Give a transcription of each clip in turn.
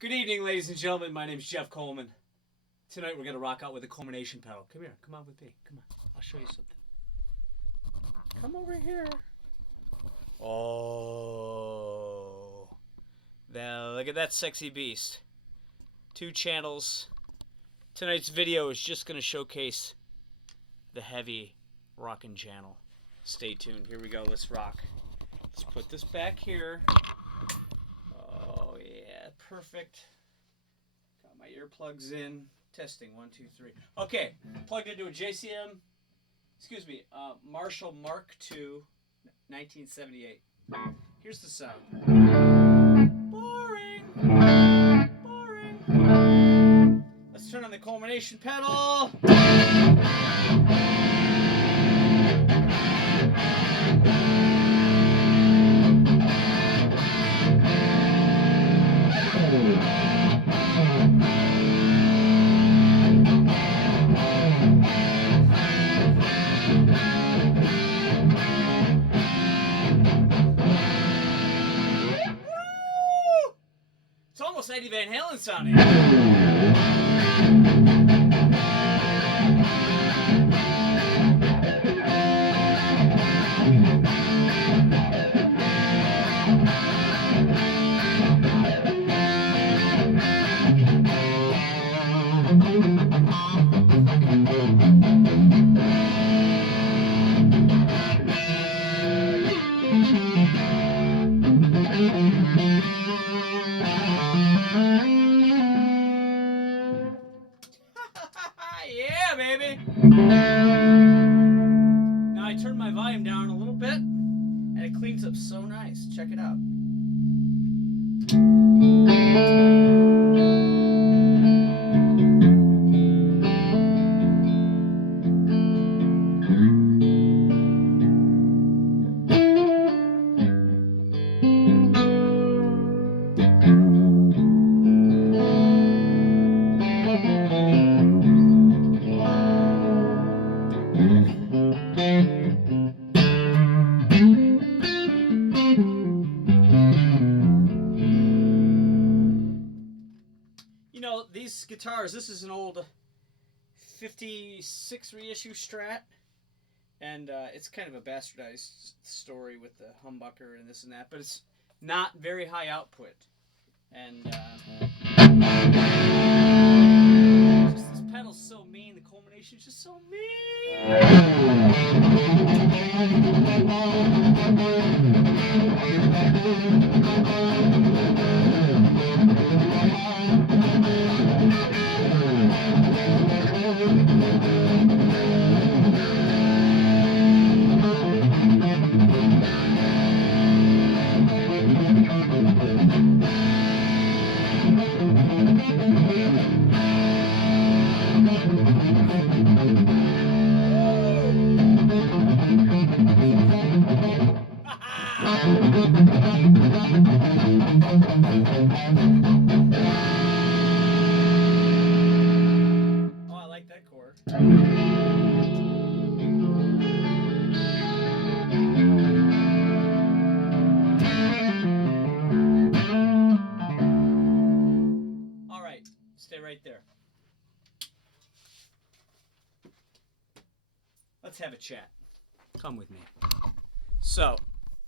Good evening, ladies and gentlemen. My name's Jeff Kollman. Tonight we're going to rock out with a culmination pedal. Come here. Come on with me. Come on. I'll show you something. Come over here. Oh. Now, look at that sexy beast. 2 channels. Tonight's video is just going to showcase the heavy rockin' channel. Stay tuned. Here we go. Let's rock. Let's put this back here. Oh, yeah. Perfect. Got my earplugs in. Testing. 1, 2, 3. Okay. Plugged into a JCM. Excuse me. Marshall Mark II, 1978. Here's the sound. Boring. Boring. Let's turn on the culmination pedal. It's almost Eddie Van Halen sounding. Yeah, baby. Now I turned my volume down a little bit, and it cleans up so nice. Check it out. You know, these guitars, this is an old 56 reissue Strat, and it's kind of a bastardized story with the humbucker and this and that, but it's not very high output. And just this pedal's so mean, the culmination's just so Oh, I like that chord. All right, stay right there. Let's have a chat. Come with me. So,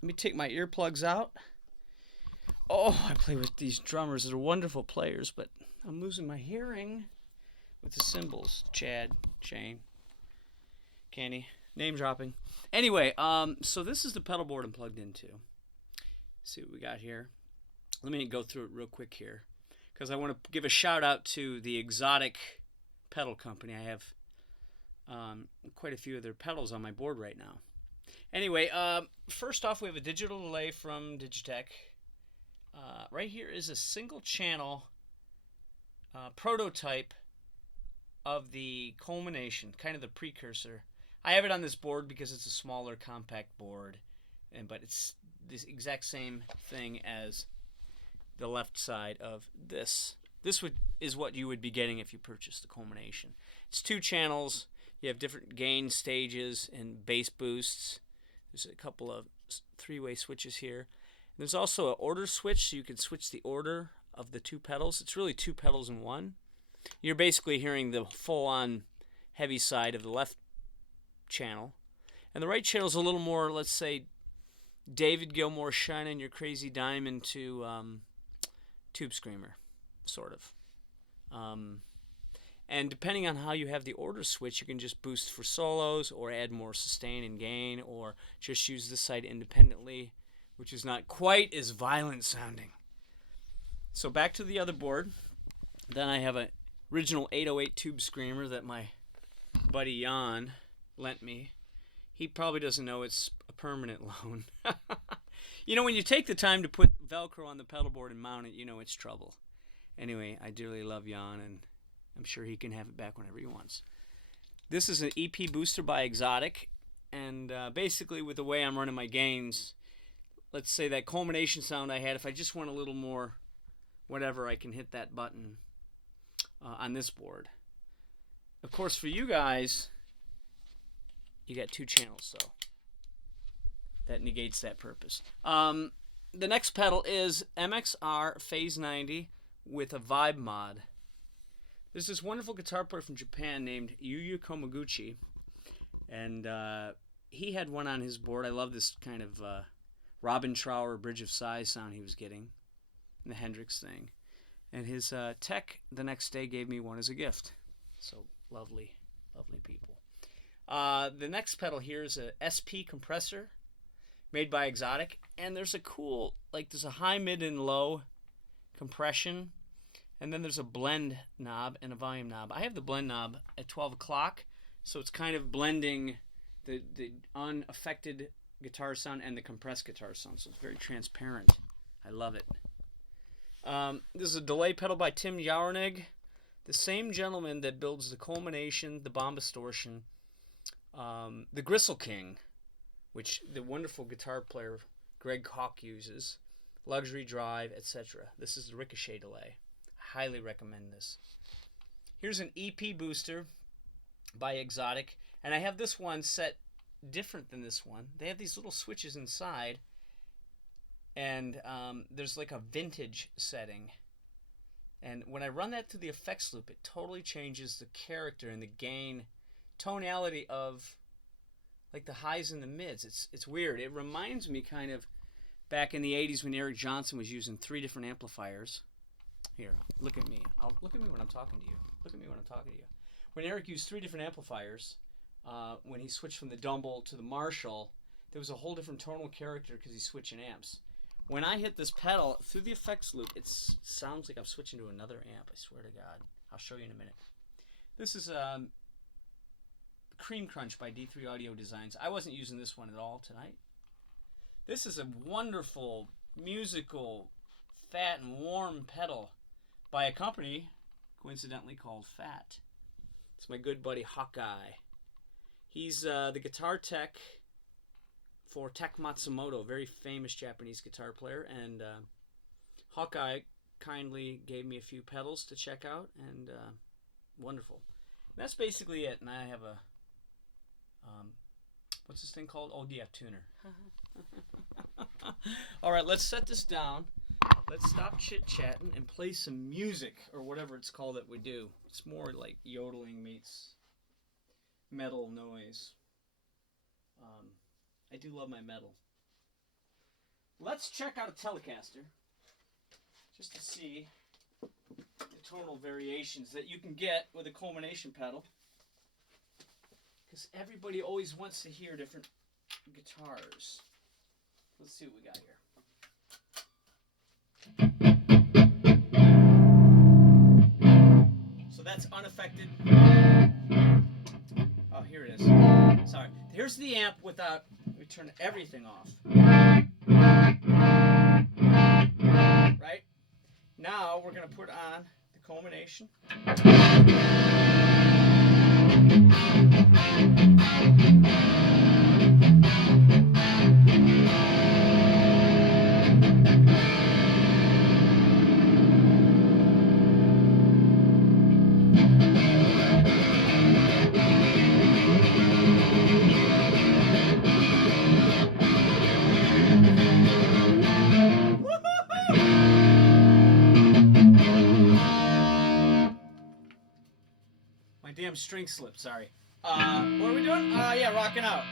let me take my earplugs out. Oh, I play with these drummers. They're wonderful players, but I'm losing my hearing with the cymbals. Chad, Shane, Kenny, name dropping. Anyway, so this is the pedal board I'm plugged into. See what we got here. Let me go through it real quick here, because I want to give a shout out to the Exotic Pedal Company. I have quite a few of their pedals on my board right now. Anyway, first off, we have a digital delay from Digitech. Right here is a single channel prototype of the culmination, kind of the precursor. I have it on this board because it's a smaller compact board, but it's the exact same thing as the left side of this. This is what you would be getting if you purchased the culmination. It's 2 channels. You have different gain stages and bass boosts. There's a couple of 3-way switches here. There's also an order switch, so you can switch the order of the two pedals. It's really two pedals in one. You're basically hearing the full-on heavy side of the left channel. And the right channel is a little more, let's say, David Gilmour Shining Your Crazy Diamond to Tube Screamer, sort of. And depending on how you have the order switch, you can just boost for solos or add more sustain and gain, or just use this side independently, which is not quite as violent sounding. So back to the other board. Then I have an original 808 Tube Screamer that my buddy Jan lent me. He probably doesn't know it's a permanent loan. You know, when you take the time to put Velcro on the pedal board and mount it, you know it's trouble. Anyway, I dearly love Jan, and I'm sure he can have it back whenever he wants. This is an EP booster by Exotic, and basically with the way I'm running my gains, let's say that culmination sound I had, if I just want a little more whatever, I can hit that button on this board. Of course, for you guys, you got two channels, so that negates that purpose. The next pedal is MXR Phase 90 with a Vibe mod. There's this wonderful guitar player from Japan named Yuya Komaguchi, and he had one on his board. I love this kind of Robin Trower Bridge of Sighs sound he was getting, the Hendrix thing. And his tech the next day gave me one as a gift. So lovely, lovely people. The next pedal here is a SP compressor made by Exotic, and there's a cool, there's a high, mid, and low compression, and then there's a blend knob and a volume knob. I have the blend knob at 12 o'clock, so it's kind of blending the unaffected guitar sound and the compressed guitar sound, so it's very transparent. I love it. This is a delay pedal by Tim Jauernig, the same gentleman that builds the Culmination, the Bombastic, the Gristle King, which the wonderful guitar player Greg Hawk uses, Luxury Drive, etc. This is the Ricochet delay. I highly recommend this. Here's an EP booster by Exotic, and I have this one set different than this one. They have these little switches inside, and there's like a vintage setting. And when I run that through the effects loop, it totally changes the character and the gain tonality of the highs and the mids. It's weird. It reminds me kind of back in the 80s when Eric Johnson was using 3 different amplifiers. Here, look at me. Look at me when I'm talking to you. Look at me when I'm talking to you. When Eric used 3 different amplifiers, when he switched from the Dumble to the Marshall, there was a whole different tonal character because he's switching amps. When I hit this pedal through the effects loop, it sounds like I'm switching to another amp. I swear to God. I'll show you in a minute. This is Cream Crunch by D3 Audio Designs. I wasn't using this one at all tonight. This is a wonderful, musical, fat and warm pedal by a company, coincidentally, called Fat. It's my good buddy Hawkeye. He's the guitar tech for Tech Matsumoto, very famous Japanese guitar player, and Hawkeye kindly gave me a few pedals to check out, and wonderful. And that's basically it, and I have a what's this thing called? ODF tuner. All right, let's set this down. Let's stop chit-chatting and play some music, or whatever it's called that we do. It's more like yodeling meets metal noise. I do love my metal. Let's check out a Telecaster, just to see the tonal variations that you can get with a culmination pedal. Because everybody always wants to hear different guitars. Let's see what we got here. So that's unaffected. Oh, here it is. Sorry. Here's the amp without... Let me turn everything off. Right? Now we're going to put on the culmination. damn string slipped, sorry. What are we doing? Yeah, rocking out.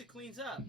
It cleans up.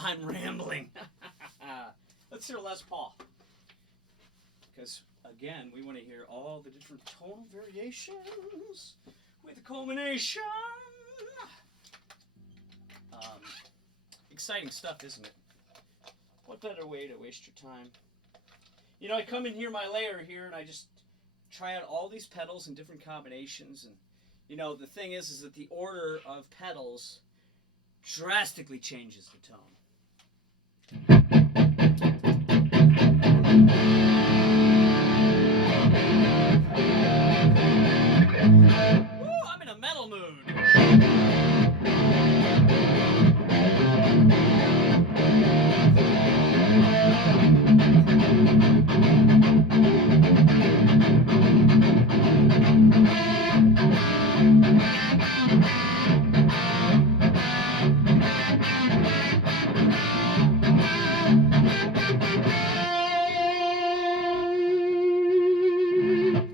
I'm rambling. Let's hear Les Paul. Because, again, we want to hear all the different tonal variations with the culmination. Exciting stuff, isn't it? What better way to waste your time? You know, I come in here, my layer here, and I just try out all these pedals in different combinations. And, you know, the thing is that the order of pedals drastically changes the tone. Woo, I'm in a metal mood.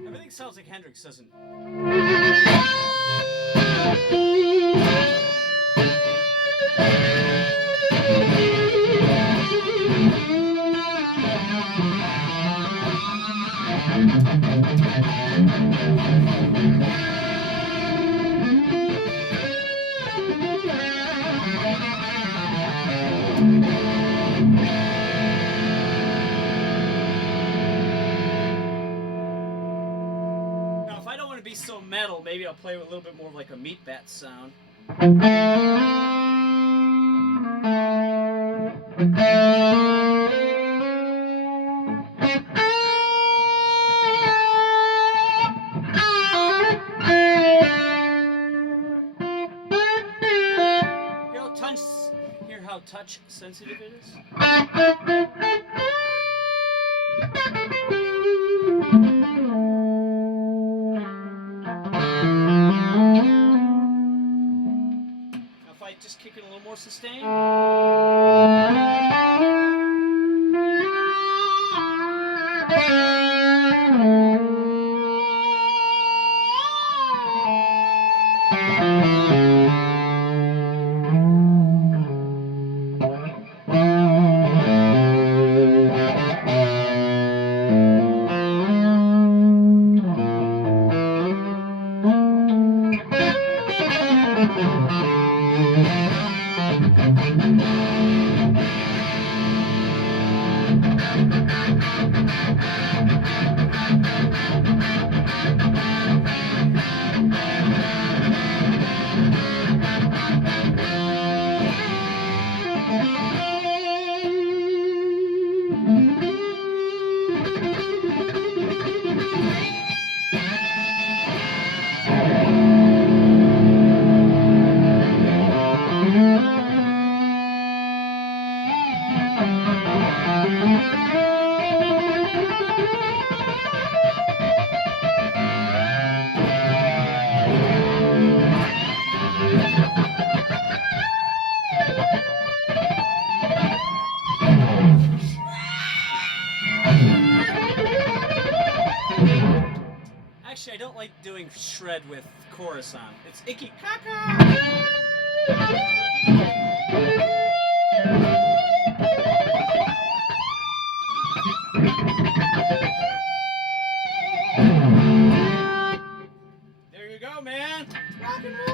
Everything sounds like Hendrix, doesn't it? Now, if I don't want to be so metal, maybe I'll play with a little bit more of like a Meatbats sound. Hear how touch sensitive it is? Now if I just kick it a little more sustain. Actually, I don't like doing shred with chorus on. It's icky caca. There you go, man. Rock and roll.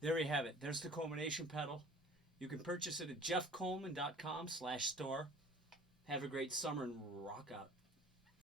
There you have it. There's the Culmination pedal. You can purchase it at jeffkollman.com/store. Have a great summer and rock out.